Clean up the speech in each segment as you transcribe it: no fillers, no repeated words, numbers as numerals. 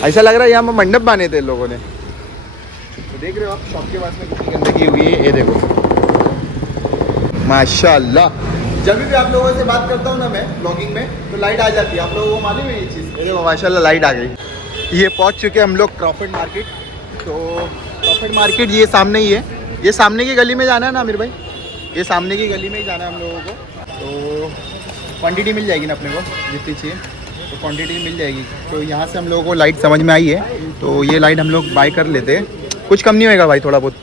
ऐसा लग रहा है यहाँ पर मंडप बांधे थे लोगों ने। तो देख रहे हो आप शॉप के पास में कितनी गंदगी हुई है, ये देखो माशाल्लाह। जब भी आप लोगों से बात करता हूँ ना मैं ब्लॉगिंग में, तो लाइट आ जाती है। आप लोगों को मालूम है ये चीज़? ये देखो माशाल्लाह लाइट आ गई। ये पहुँच चुके हम लोग क्रॉफर्ड मार्केट। तो क्रॉफर्ड मार्केट ये सामने ही है, ये सामने की गली में जाना है ना आमिर भाई, ये सामने की गली में ही जाना है हम लोगों को। तो क्वांटिटी मिल जाएगी ना अपने को जितनी चाहिए, तो क्वांटिटी मिल जाएगी। तो यहाँ से हम लोगों को लाइट समझ में आई है, तो ये लाइट हम लोग बाय कर लेते हैं। कुछ कम नहीं होएगा भाई, थोड़ा बहुत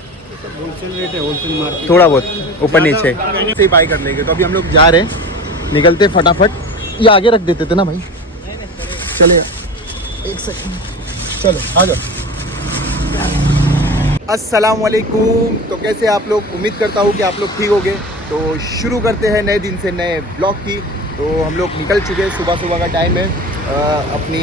होलसेल रेट है, होलसेल मार्केट, थोड़ा बहुत ऊपर नीचे से ही बाय कर लेंगे। तो अभी हम लोग जा रहे हैं, निकलते फटाफट। ये आगे रख देते थे ना भाई, चले एक सेकंड, चलो आ जाओ। अस्सलाम वालेकुम। तो कैसे आप लोग? उम्मीद करता हूँ कि आप लोग ठीक होंगे। तो शुरू करते हैं नए दिन से नए ब्लॉग की। तो हम लोग निकल चुके हैं, सुबह सुबह का टाइम है, अपनी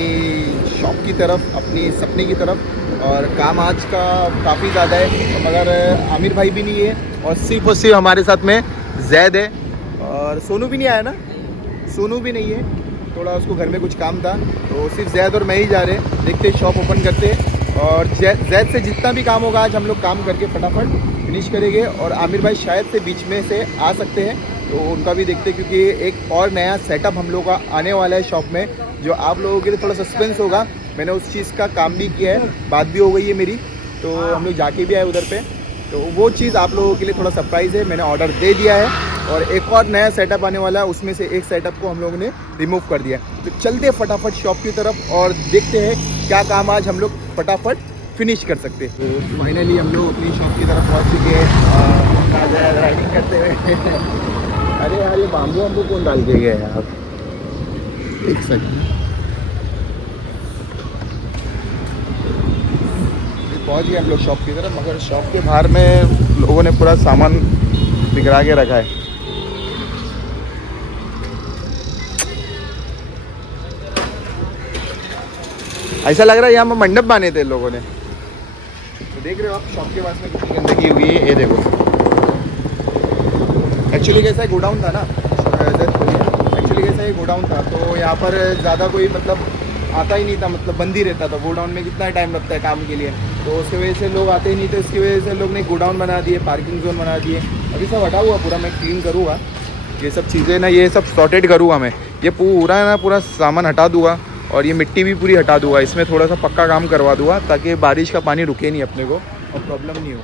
शॉप की तरफ, अपनी सपने की तरफ। और काम आज का काफ़ी ज़्यादा है, मगर आमिर भाई भी नहीं है और सिर्फ हमारे साथ में जैद है। और सोनू भी नहीं आया ना, सोनू भी नहीं है, थोड़ा उसको घर में कुछ काम था। तो सिर्फ जैद और मैं ही जा रहे हैं। देखते शॉप ओपन करते और जैद से जितना भी काम होगा आज हम लोग काम करके फटाफट फिनिश करेंगे। और आमिर भाई शायद से बीच में से आ सकते हैं, तो उनका भी देखते, क्योंकि एक और नया सेटअप हम लोग का आने वाला है शॉप में, जो आप लोगों के लिए थोड़ा सस्पेंस होगा। मैंने उस चीज़ का काम भी किया है, बात भी हो गई है मेरी, तो हम लोग जाके भी आए उधर पे। तो वो चीज़ आप लोगों के लिए थोड़ा सरप्राइज़ है, मैंने ऑर्डर दे दिया है। और एक और नया सेटअप आने वाला है, उसमें से एक सेटअप को हम लोगों ने रिमूव कर दिया। तो चलते फटाफट शॉप की तरफ और देखते हैं क्या काम आज हम लोग फटाफट फिनिश कर सकते हैं। तो फाइनली हम लोग अपनी शॉप की तरफ पहुँच चुके हैं, राइडिंग करते हुए। अरे यार ये बाम्बू वाम्बू कौन डाल के गया यार, एक सेकंड। पहुंच गए हम लोग शॉप की तरफ, मगर शॉप के बाहर में लोगों ने पूरा सामान बिखरा के रखा है। ऐसा लग रहा है यहाँ पर मंडप बांधे थे लोगों ने। तो देख रहे हो आप शॉप के पास में कितनी गंदगी हुई है, ये देखो। एक्चुअली कैसा है, गोडाउन था ना, एक्चुअली कैसा है गोडाउन था, तो यहाँ पर ज़्यादा कोई मतलब आता ही नहीं था, मतलब बंद ही रहता था। गोडाउन में कितना टाइम लगता है काम के लिए, तो उसकी वजह से लोग आते ही नहीं थे। इसकी वजह से लोग ने गोडाउन बना दिए, पार्किंग जोन बना दिए। अभी सब हटा हुआ पूरा, मैं क्लीन करूँगा ये सब चीज़ें ना, ये सब सॉर्टेड करूँगा मैं। ये पूरा ना पूरा सामान हटा दूँगा और ये मिट्टी भी पूरी हटा दूँगा। इसमें थोड़ा सा पक्का काम करवा दूँगा, ताकि बारिश का पानी रुके नहीं अपने को और प्रॉब्लम नहीं हो।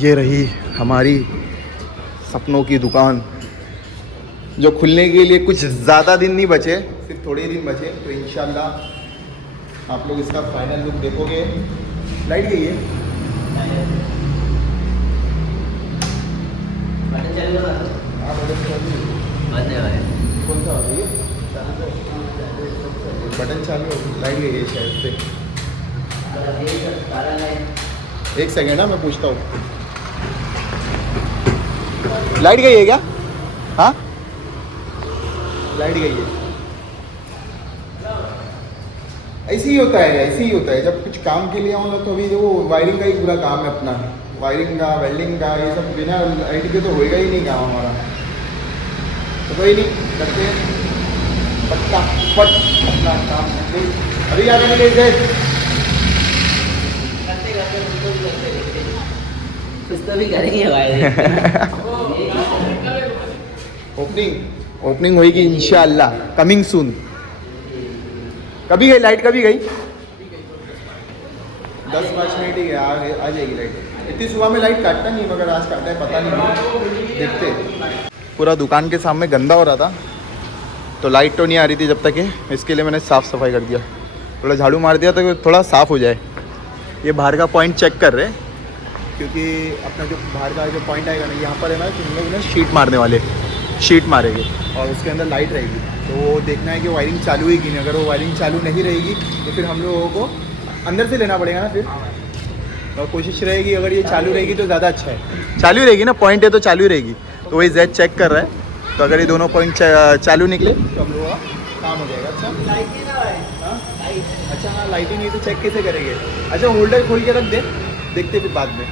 ये रही हमारी सपनों की दुकान, जो खुलने के लिए कुछ ज़्यादा दिन नहीं बचे, सिर्फ थोड़े दिन बचे। तो इंशाल्लाह आप लोग इसका फाइनल लुक देखोगे। लाइट गई है, कौन सा ये बटन चालू हो, लाइट गई है शायद से। एक सेकेंड ना, मैं पूछता हूँ। लाइट गई है क्या? हाँ लाइट गई है। ऐसे ही होता है, ऐसे ही होता है जब कुछ काम के लिए आओ ना। तो अभी वो वायरिंग का ही पूरा काम है अपना, वायरिंग का, वेल्डिंग का, ये सब बिना लाइट के तो होएगा ही नहीं काम हमारा। तो कोई नहीं, करते हैं फटाफट अपना काम करते। अभी क्या करेंगे इसे? कुछ तो भी करेंगे भाई। ओपनिंग होगी इंशाल्लाह, कमिंग सून। कभी गई लाइट, कभी गई? 10-5 मिनट ही गया, आ जाएगी लाइट। इतनी सुबह में लाइट काटता नहीं, मगर आज काटा है, पता नहीं, देखते। पूरा दुकान के सामने गंदा हो रहा था, तो लाइट तो नहीं आ रही थी जब तक है। इसके लिए मैंने साफ़ सफाई कर दिया, थोड़ा झाड़ू मार दिया तो थोड़ा साफ़ हो जाए। ये बाहर का पॉइंट चेक कर रहे हैं, क्योंकि अपना जो बाहर का जो पॉइंट आएगा ना, यहाँ पर है ना, तो हम लोग ना शीट मारने वाले, शीट मारेंगे और उसके अंदर लाइट रहेगी। तो वो देखना है कि वायरिंग चालू है कि नहीं। अगर वो वायरिंग चालू नहीं रहेगी तो फिर हम लोगों को अंदर से लेना पड़ेगा ना फिर। और कोशिश रहेगी अगर ये चालू रहेगी तो ज़्यादा अच्छा है। चालू रहेगी ना, पॉइंट है तो चालू रहेगी। तो वही जेड चेक कर रहा है, तो अगर ये दोनों पॉइंट चालू निकले तो हम लोगों का काम हो जाएगा। अच्छा अच्छा, हाँ लाइटिंग नहीं तो चेक कैसे करेंगे? अच्छा होल्डर खोल के रख दे, देखते फिर बाद में।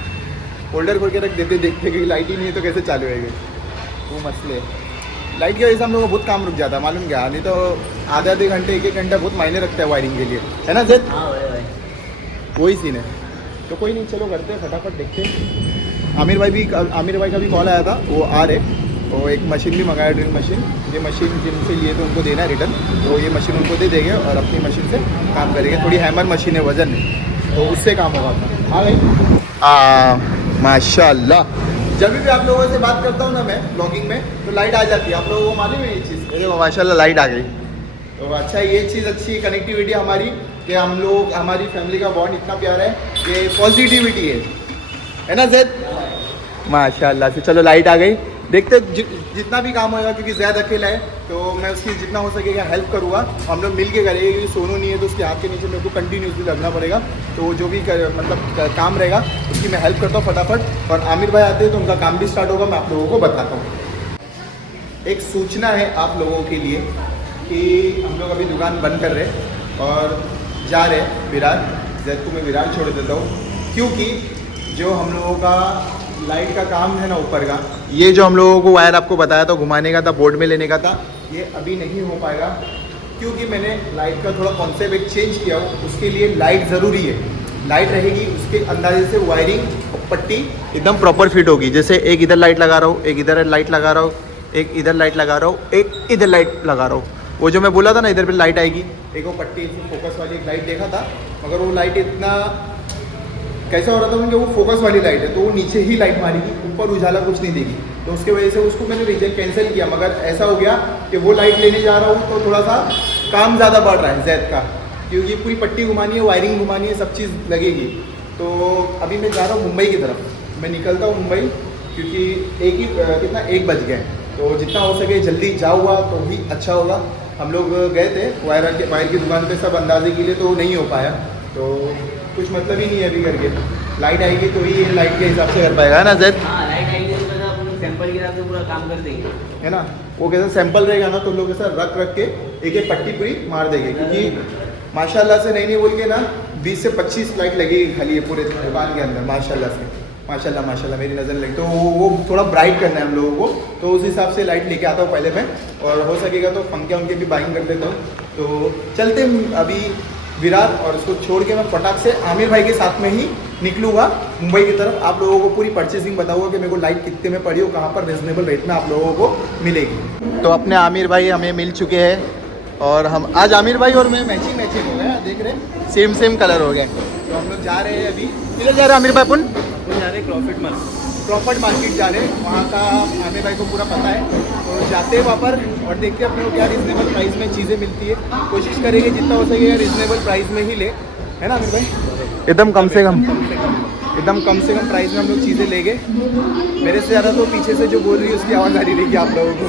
होल्डर खोल के रख देते, देखते कि लाइट ही नहीं है तो कैसे चालू होएगी, वो मसले। लाइट की वजह से हम लोग का बहुत काम रुक जाता है, मालूम क्या? नहीं तो आधे घंटे 1 घंटा बहुत मायने रखता है वायरिंग के लिए, है ना जेद? हाँ भाई वही सीन है। तो कोई नहीं, चलो करते हैं, फटाफट देखते हैं। आमिर भाई का भी कॉल आया था, वो आ रहे। तो एक मशीन भी मंगाया, ड्रिल मशीन। ये मशीन जिनसे लिए तो उनको देना है रिटर्न, तो ये मशीन उनको दे देंगे और अपनी मशीन से काम करेंगे। थोड़ी हैमर मशीन है, वजन है, तो उससे काम होगा। आ गई माशाल्लाह। जब भी आप लोगों से बात करता हूँ ना मैं ब्लॉगिंग में, तो लाइट आ जाती है। आप लोगों को मालूम है ये चीज़? देखो माशाल्लाह लाइट आ गई। तो अच्छा, ये चीज़ अच्छी कनेक्टिविटी हमारी, कि हम लोग, हमारी फैमिली का बॉन्ड इतना प्यारा है कि पॉजिटिविटी है ना जैद? माशाल्लाह से। चलो लाइट आ गई, देखते जितना भी काम होगा, क्योंकि ज़्यादा अकेला है तो मैं उसकी जितना हो सकेगा हेल्प करूँगा। हम लोग मिल के करेंगे, क्योंकि सोनू नहीं है तो उसके हाथ के नीचे मेरे को कंटिन्यूसली लगना पड़ेगा। तो जो भी मतलब काम रहेगा उसकी मैं हेल्प करता हूँ फटाफट। और आमिर भाई आते हैं तो उनका काम भी स्टार्ट होगा, मैं आप लोगों को बताता हूँ। एक सूचना है आप लोगों के लिए कि हम लोग अभी दुकान बंद कर रहे हैं और जा रहे हैं विरार। जैद को मैं विरार छोड़ देता हूँ, क्योंकि जो हम लोगों का लाइट का काम है ना ऊपर का, ये जो हम लोगों को वायर आपको बताया था घुमाने का था, बोर्ड में लेने का था, ये अभी नहीं हो पाएगा, क्योंकि मैंने लाइट का थोड़ा कॉन्सेप्ट एक चेंज किया हो। उसके लिए लाइट ज़रूरी है, लाइट रहेगी उसके अंदाजे से वायरिंग और पट्टी एकदम प्रॉपर फिट होगी। जैसे एक इधर लाइट लगा रहा हूँ, एक इधर लाइट लगा रहा हूँ, एक इधर लाइट लगा रहा हूँ, एक इधर लाइट लगा रहा हूँ। वो जो मैं बोला था ना इधर पे लाइट आएगी, एक वो पट्टी फोकस वाली एक लाइट देखा था, मगर वो लाइट इतना कैसा हो रहा था क्योंकि वो फोकस वाली लाइट है, तो वो नीचे ही लाइट मारेगी, ऊपर उजाला कुछ नहीं देगी। तो उसके वजह से उसको मैंने रिजेक्ट कैंसिल किया। मगर ऐसा हो गया कि वो लाइट लेने जा रहा हूँ तो थोड़ा सा काम ज़्यादा बढ़ रहा है जैद का, क्योंकि पूरी पट्टी घुमानी है, वायरिंग घुमानी है, सब चीज़ लगेगी। तो अभी मैं जा रहा हूँ मुंबई की तरफ, मैं निकलता हूँ मुंबई, क्योंकि कितना 1 बज गए। तो जितना हो सके जल्दी जाऊँगा तो ही अच्छा होगा। हम लोग गए थे वायर की दुकान पे सब अंदाजे के लिए, तो नहीं हो पाया। तो कुछ मतलब ही नहीं है अभी करके। लाइट आएगी तो ही ये लाइट के हिसाब से कर पाएगा, है ना जैद? हाँ, लाइट आएगी तो मतलब अपन सैंपल के हिसाब से पूरा काम कर देंगे, है ना? वो कैसा सैंपल रहेगा ना, तो लोग ऐसा रख के एक पट्टी पूरी मार देंगे, क्योंकि माशाल्लाह से नहीं बोल के ना 20 से 25 लाइट लगेगी खाली ये पूरे दुकान के अंदर। माशाल्लाह से, माशाल्लाह मेरी नज़र लगी। तो वो थोड़ा ब्राइट करना है हम लोगों को, तो उस हिसाब से लाइट लेके आता हूँ पहले मैं, और हो सकेगा तो पंखे उनके भी बाइंग कर देता हूँ। तो चलते अभी विरार, और उसको छोड़ के मैं फटाक से आमिर भाई के साथ में ही निकलूँगा मुंबई की तरफ। आप लोगों को पूरी परचेसिंग बताऊँगा कि मेरे को लाइट कितने में पड़ी हो, कहाँ पर रिजनेबल रेट में आप लोगों को मिलेगी। तो अपने आमिर भाई हमें मिल चुके हैं, और हम आज आमिर भाई और मैं मैचिंग हो गए, देख रहे सेम कलर हो गए। तो हम लोग जा रहे हैं अभी, किधर जा रहे हैं आमिर भाई? अपन जा रहे प्रॉफिट मार्केट जा रहे हैं, वहाँ का आमिर भाई को पूरा पता है। तो जाते हैं वहाँ पर और देखते हैं अपने को क्या रिजनेबल प्राइस में चीज़ें मिलती है। कोशिश करेंगे जितना हो सकेगा रिजनेबल प्राइस में ही ले, है ना आमिर भाई? एकदम कम से कम प्राइस में हम लोग चीज़ें लेंगे। मेरे से ज़्यादा तो पीछे से जो बोल रही है उसकी आवाज़ आ रही रहेगी आप लोगों को।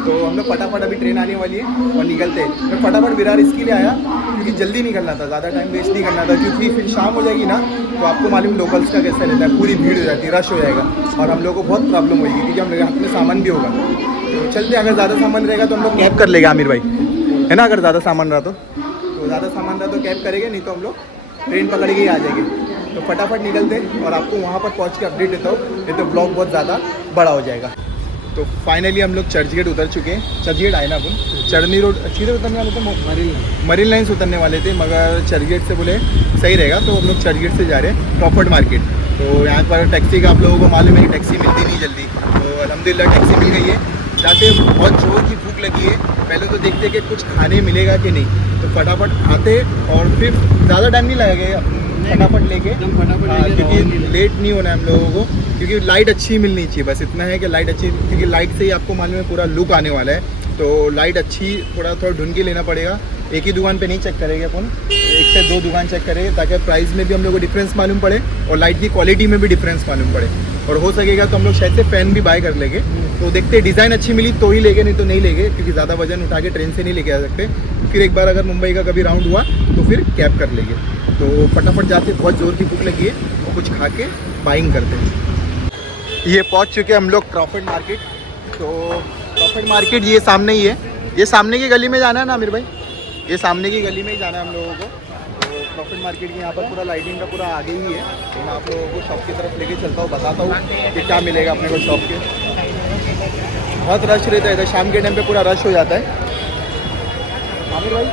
तो हम लोग फटाफट, अभी ट्रेन आने वाली है और निकलते हैं। मैं फटाफट विरार इसके लिए आया क्योंकि जल्दी निकलना था, ज़्यादा टाइम वेस्ट नहीं करना था, क्योंकि फिर शाम हो जाएगी ना तो आपको मालूम लोकल्स का कैसा रहता है, पूरी भीड़ हो जाती है, रश हो जाएगा और हम लोग को बहुत प्रॉब्लम होगी, क्योंकि हम लोग हाथ में सामान भी होगा। तो चलते, अगर ज़्यादा सामान रहेगा तो हम लोग कैब कर लेंगे आमिर भाई, है ना? अगर ज़्यादा सामान रहा तो ज़्यादा सामान रहा तो कैब करेंगे, नहीं तो हम लोग ट्रेन पकड़ के ही आ जाएंगे। तो फटाफट निकलते हैं और आपको वहाँ पर पहुँच के अपडेट देता हूँ, नहीं तो ब्लॉग बहुत ज़्यादा बड़ा हो जाएगा। तो फाइनली हम लोग चर्च गेट उतर चुके हैं। चर्च गेट आए ना अपन, चरनी रोड सीधे उतरने वाले थे, मरीन लाइन्स उतरने वाले थे, मगर चर्च गेट से बोले सही रहेगा, तो हम लोग चर्च गेट से जा रहे हैं प्रॉफिट मार्केट। तो यहाँ पर टैक्सी का आप लोगों को मालूम है कि टैक्सी मिलती नहीं जल्दी, तो अल्हम्दुलिल्लाह टैक्सी मिल गई है। जाते बहुत जोर की भूख लगी है, पहले तो देखते कि कुछ खाने मिलेगा कि नहीं, तो फटाफट आते और फिर ज़्यादा टाइम नहीं लगेगा, फटाफट लेके, क्योंकि लेट नहीं होना है हम लोगों को, क्योंकि लाइट अच्छी मिलनी चाहिए, बस इतना है कि लाइट अच्छी, क्योंकि लाइट से ही आपको मालूम है पूरा लुक आने वाला है। तो लाइट अच्छी थोड़ा ढूंढ के लेना पड़ेगा, एक ही दुकान पे नहीं चेक करेंगे अपन, 1 से 2 दुकान चेक करेंगे, ताकि प्राइस में भी हम लोग को डिफरेंस मालूम पड़े और लाइट की क्वालिटी में भी डिफरेंस मालूम पड़े। और हो सकेगा तो हम लोग शायद से फ़ैन भी बाय कर लेंगे। तो देखते डिज़ाइन अच्छी मिली तो ही लेंगे, नहीं तो नहीं लेंगे, क्योंकि ज़्यादा वजन उठा के ट्रेन से नहीं लेके आ सकते। फिर एक बार अगर मुंबई का कभी राउंड हुआ तो फिर कैब कर लेंगे। तो फटाफट जाते, बहुत ज़ोर की भूख लगी है और कुछ खा के बाइंग करते हैं। ये पहुंच चुके हम लोग प्रॉफिट मार्केट। तो प्रॉफिट मार्केट ये सामने ही है, ये सामने की गली में जाना है ना आमिर भाई, ये सामने की गली में ही जाना है हम लोगों को। तो प्रॉफिट मार्केट के यहाँ पर पूरा लाइटिंग का पूरा आगे ही है। तो मैं आप लोगों को शॉप की तरफ लेके चलता हूँ, बताता हूँ कि क्या मिलेगा अपने को शॉप के। बहुत रश रहता है इधर, शाम के टाइम पे पूरा रश हो जाता है। आमिर भाई,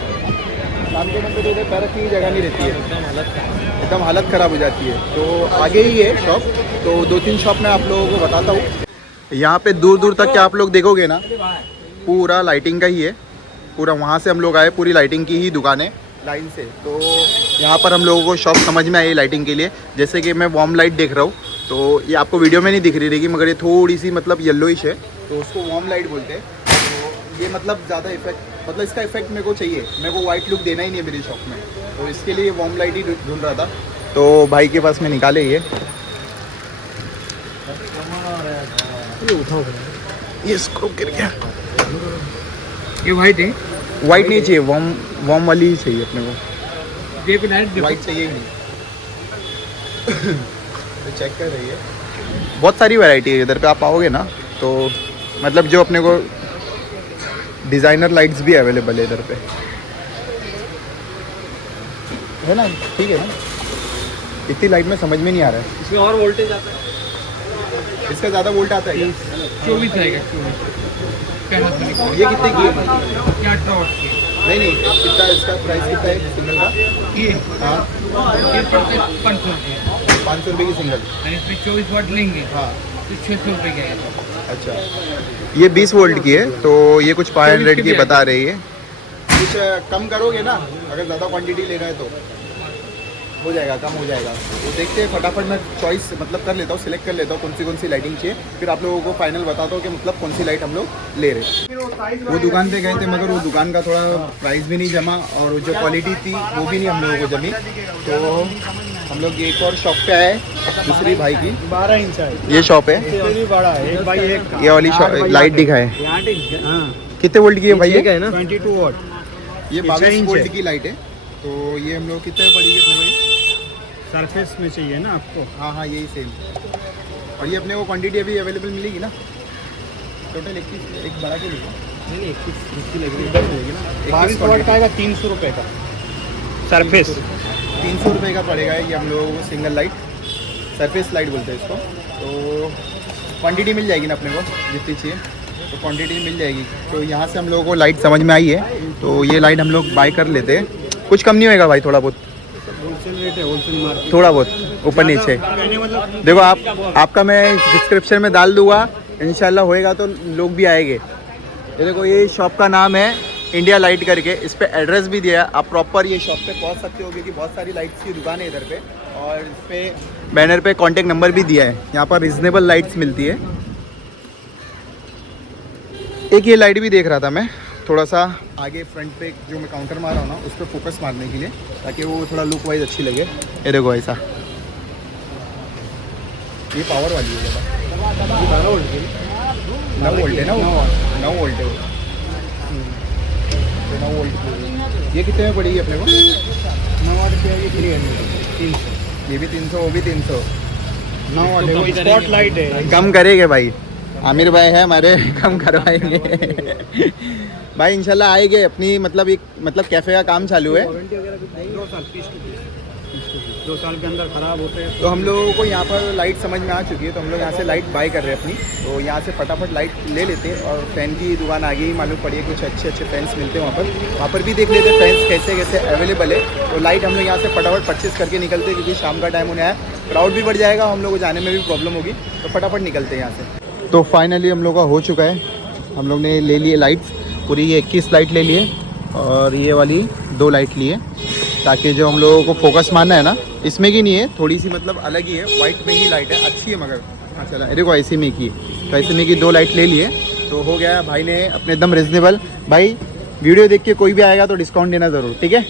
शाम के टाइम पे तो इधर पैर रखने की जगह नहीं रहती है, एकदम हालत ख़राब हो जाती है। तो आगे ही है शॉप, तो 2-3 शॉप मैं आप लोगों को बताता हूँ। यहाँ पे दूर दूर तक के आप लोग देखोगे ना, पूरा लाइटिंग का ही है। पूरा वहाँ से हम लोग आए, पूरी लाइटिंग की ही दुकान है लाइन से। तो यहाँ पर हम लोगों को शॉप समझ में आई लाइटिंग के लिए। जैसे कि मैं वार्म लाइट देख रहा हूँ, तो ये आपको वीडियो में नहीं दिख रही रहेगी, मगर ये थोड़ी सी मतलब येलोइश है, तो उसको वार्म लाइट बोलते हैं। तो ये मतलब ज़्यादा इफेक्ट, मतलब इसका इफेक्ट मेरे को चाहिए, मेरे को वाइट लुक देना ही नहीं है मेरी शॉप में, तो इसके लिए वार्म लाइट ही ढूंढ रहा था। तो भाई के पास में निकाले ये स्क्रू गिर गया। ये वाइट है, वाइट नहीं चाहिए, वार्म वाली ही चाहिए अपने को, ये लाइट वाइट चाहिए ही नहीं। तो चेक कर रही है, बहुत सारी वैरायटी है इधर पे। आप आओगे ना तो मतलब जो अपने को डिज़ाइनर लाइट्स भी अवेलेबल है इधर पे, है ना? ठीक है ना? इतनी लाइट में समझ में नहीं आ रहा है। इसमें और वोल्टेज आता है, इसका ज़्यादा वोल्ट आता है क्या? 24 आएगा, 24। ये कितने की है? क्या 18 वाट की? नहीं, कितना इसका प्राइस कितना है सिंगल का? ये हाँ, ये पड़ता है 500 रुपये, 500 रुपये की सिंगल। और इसमें 24 वाट लेंगे हाँ, तो 600 रुपये का है। अच्छा, ये 20 वोल्ट की है, तो ये कुछ 500 की बता रही है। कुछ कम करोगे ना, अगर ज़्यादा क्वांटिटी लेना है तो हो जाएगा, कम हो जाएगा। तो देखते हैं, फटाफट मैं चॉइस मतलब कर लेता हूँ, सिलेक्ट कर लेता हूँ कौन सी लाइटिंग चाहिए, फिर आप लोगों को फाइनल बताता हूँ कि मतलब कौन सी लाइट हम लोग ले रहे हैं। वो दुकान पे गए थे, मगर वो दुकान का थोड़ा प्राइस भी नहीं जमा, और जो क्वालिटी थी वो भी नहीं हम लोगों को जमी। तो हम लोग एक और शॉप पे आए, दूसरी भाई की 12 इंच है, ये शॉप है, भी बड़ा है, 1 बाई 1 का। ये वाली लाइट दिखाए। हाँ, कितने वोल्ट की है भाई ये? 22 वाट, ये 6 22 इंच वोल्ट है। की लाइट है। तो ये हम लोग कितने पड़ेगी अपने भाई? सरफेस में चाहिए ना आपको? हाँ, यही सेम। और ये अपने को क्वांटिटी अभी अवेलेबल मिलेगी ना? टोटल 21, एक बड़ा के लिए नहीं, 21 की लग रही है, 22 वाट का आएगा 300 रुपये का सरफेस। 300 रुपये का पड़ेगा ये हम लोगों को सिंगल लाइट, सरफेस लाइट बोलते हैं इसको। तो क्वांटिटी मिल जाएगी ना अपने को जितनी चाहिए, तो क्वांटिटी मिल जाएगी। तो यहाँ से हम लोगों को लाइट समझ में आई है, तो ये लाइट हम लोग बाय कर लेते हैं। कुछ कम नहीं होएगा भाई? थोड़ा बहुत, होलसेल रेट है, होलसेल मार्केट, थोड़ा बहुत ऊपर नीचे। मतलब देखो आपका मैं डिस्क्रिप्शन में डाल दूंगा, इंशाल्लाह होएगा तो लोग भी आएंगे। ये देखो, ये शॉप का नाम है इंडिया लाइट करके, इस पे एड्रेस भी दिया है, आप प्रॉपर ये शॉप पे पहुंच सकते हो, क्योंकि बहुत सारी लाइट्स की दुकान है इधर पे, और इस पे बैनर पे कांटेक्ट नंबर भी दिया है। यहाँ पर रिजनेबल लाइट्स मिलती है। एक ये लाइट भी देख रहा था मैं, थोड़ा सा आगे फ्रंट पे जो मैं काउंटर मार रहा हूँ ना, उस पर फोकस मारने के लिए, ताकि वो थोड़ा लुक वाइज अच्छी लगे। ये देखो ऐसा, ये पावर वाली है ज़्यादा, 9 वोल्ट है ना, 9 वोल्ट है वो, 9 वोल्ट की। ये कितने में पड़ेगी अपने को? 9 वाट की है, 300। ये भी 300, वो भी 300। 9 वाट है, स्पॉट लाइट है। कम करेंगे भाई, आमिर भाई है हमारे, कम करवाएंगे भाई इंशाल्लाह आएंगे। अपनी मतलब एक मतलब कैफ़े का काम चालू है, 2 साल 30 2 साल के अंदर ख़राब होते हैं। तो हम लोगों को यहाँ पर लाइट समझ में आ चुकी है, तो हम लोग यहाँ से लाइट बाय कर रहे हैं अपनी। तो यहाँ से फटाफट लाइट ले लेते हैं, और फ़ैन की दुकान आगे ही मालूम पड़ी है, कुछ अच्छे फैंस मिलते हैं वहाँ पर भी देख लेते हैं फैंस कैसे कैसे अवेलेबल है। तो लाइट हम लोग यहाँ से फटाफट परचेज़ करके निकलते हैं, क्योंकि शाम का टाइम होने आया, क्राउड भी बढ़ जाएगा, हम लोग को जाने में भी प्रॉब्लम होगी, तो फटाफट निकलते हैं यहाँ से। तो फाइनली हम लोग का हो चुका है, हम लोग ने ले लिए लाइट्स, पूरी ये 21 लाइट ले लिए, और ये वाली 2 लाइट लिए, ताकि जो हम लोगों को फोकस मारना है ना, इसमें की नहीं है, थोड़ी सी मतलब अलग ही है, वाइट में ही लाइट है, अच्छी है मगर। हाँ चला, देखो ऐसे में की, तो ऐसे में की 2 लाइट ले लिए, तो हो गया। भाई ने अपने एकदम रिजनेबल, भाई वीडियो देख के कोई भी आएगा तो डिस्काउंट देना ज़रूर, ठीक है?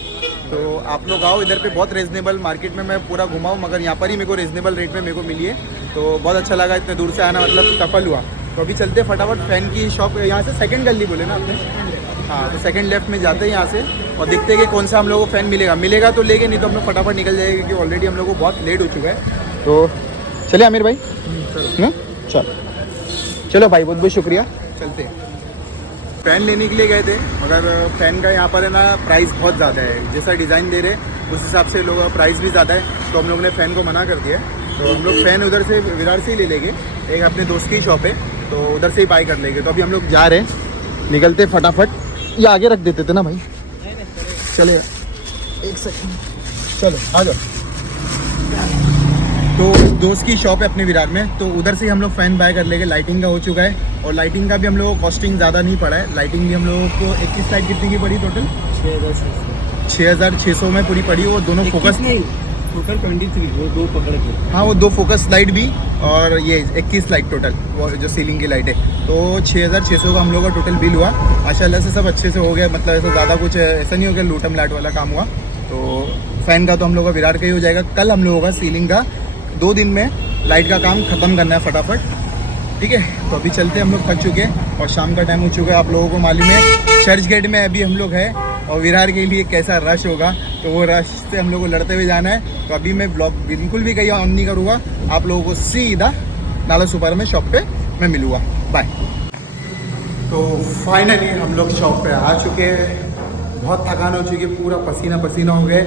तो आप लोग आओ इधर पे, बहुत रिजनेबल मार्केट में मैं पूरा घुमाऊँ, मगर यहाँ पर ही मेरे को रिजनेबल रेट में मेरे को मिली है, तो बहुत अच्छा लगा। इतने दूर से आना मतलब सफल हुआ। तो अभी चलते फटाफट फैन की शॉप, यहाँ से सेकंड गली बोले ना आपने? हाँ, तो सेकंड लेफ्ट में जाते हैं यहाँ से, और देखते हैं कि कौन सा हम लोग को फ़ैन मिलेगा तो लेंगे, नहीं तो हम लोग फटाफट निकल जाएंगे, क्योंकि ऑलरेडी हम लोग को बहुत लेट हो चुका है। तो चलिए आमिर भाई, ना चलो भाई, बहुत बहुत शुक्रिया, चलते हैं। फ़ैन लेने के लिए गए थे, मगर फ़ैन का यहाँ पर है ना प्राइस बहुत ज़्यादा है। जैसा डिज़ाइन दे रहे उस हिसाब से लोग प्राइस भी ज़्यादा है, तो हम लोग ने फ़ैन को मना कर दिया है। तो हम लोग फ़ैन उधर से विरार से ही ले लेंगे, एक अपने दोस्त की शॉप है तो उधर से ही बाई कर लेंगे। तो अभी हम लोग जा रहे हैं, निकलते फटाफट। ये आगे रख देते थे ना भाई, चले एक सेकंड, चलो आ जाओ। तो दोस्त की शॉप है अपने विरार में, तो उधर से ही हम लोग फ़ैन बाय कर लेंगे। लाइटिंग का हो चुका है, और लाइटिंग का भी हम लोगों को कॉस्टिंग ज़्यादा नहीं पड़ा है। लाइटिंग भी हम लोगों को 21 लाइट कितनी की पड़ी टोटल? 6,600 में पूरी पड़ी। वो दोनों फोकस नहीं, टोटल 23, वो 2 पकड़ के। हाँ, वो 2 फोकस लाइट भी और ये 21 लाइट टोटल, वो जो सीलिंग की लाइट है। तो 6,600 का हम लोगों का टोटल बिल हुआ। माशाल्लाह से सब अच्छे से हो गया, मतलब ऐसा ज़्यादा कुछ ऐसा नहीं हो गया लूटम लाट वाला काम हुआ। तो फ़ैन का तो हम लोगों का विराट का ही हो जाएगा। कल हम लोगों का सीलिंग का 2 दिन में लाइट का काम ख़त्म करना है फटाफट, ठीक है। तो अभी चलते हैं, हम लोग थक चुके हैं और शाम का टाइम हो चुका है। आप लोगों को मालूम है चर्च गेट में अभी हम लोग हैं, और विरार के लिए कैसा रश होगा, तो वो रश से हम लोग को लड़ते हुए जाना है। तो अभी मैं ब्लॉग बिल्कुल भी कहीं ऑन नहीं करूँगा, आप लोगों को सीधा नाला सुपारा में शॉप पे मैं मिलूँगा। बाय। तो फाइनली हम लोग शॉप पे आ चुके हैं। बहुत थकान हो चुकी है, पूरा पसीना पसीना हो गए,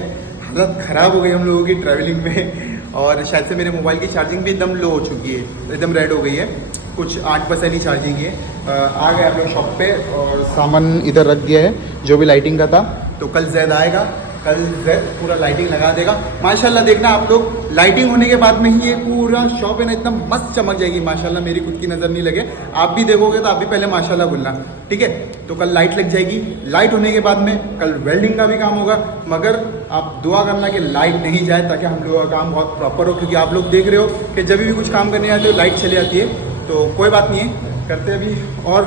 हालत ख़राब हो गई हम लोगों की ट्रैवलिंग में। और शायद से मेरे मोबाइल की चार्जिंग भी एकदम लो हो चुकी है, एकदम रेड हो गई है, कुछ 8% ही चार्जिंग है। आ गए आप लोग शॉप पे और सामान इधर रख दिया है जो भी लाइटिंग का था। तो कल जैद आएगा, कल जैद पूरा लाइटिंग लगा देगा। माशाल्लाह देखना आप लोग, लाइटिंग होने के बाद में ही ये पूरा शॉप है ना एकदम मस्त चमक जाएगी माशाल्लाह। मेरी खुद की नज़र नहीं लगे, आप भी देखोगे तो आप भी पहले माशाल्लाह बोलना, ठीक है। तो कल लाइट लग जाएगी। लाइट होने के बाद में कल वेल्डिंग का भी काम होगा, मगर आप दुआ करना कि लाइट नहीं जाए, ताकि हम लोगों का काम बहुत प्रॉपर हो। क्योंकि आप लोग देख रहे हो कि जब भी कुछ काम करने आते हो लाइट चली जाती है। तो कोई बात नहीं है, करते अभी। और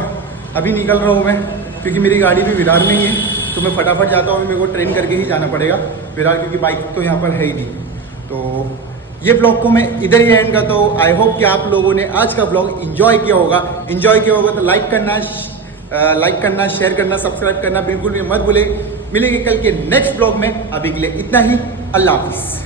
अभी निकल रहा हूँ मैं, क्योंकि मेरी गाड़ी भी विरार में ही है, तो मैं फटाफट जाता हूँ। मेरे को ट्रेन करके ही जाना पड़ेगा विरार, क्योंकि बाइक तो यहाँ पर है ही नहीं। तो ये ब्लॉग को मैं इधर ही एंड करता हूँ। आई होप कि आप लोगों ने आज का ब्लॉग इन्जॉय किया होगा। तो लाइक करना, शेयर करना, सब्सक्राइब करना बिल्कुल भी मत भूले। मिलेंगे कल के नेक्स्ट ब्लॉग में। अभी के लिए इतना ही, अल्लाह हाफिज़।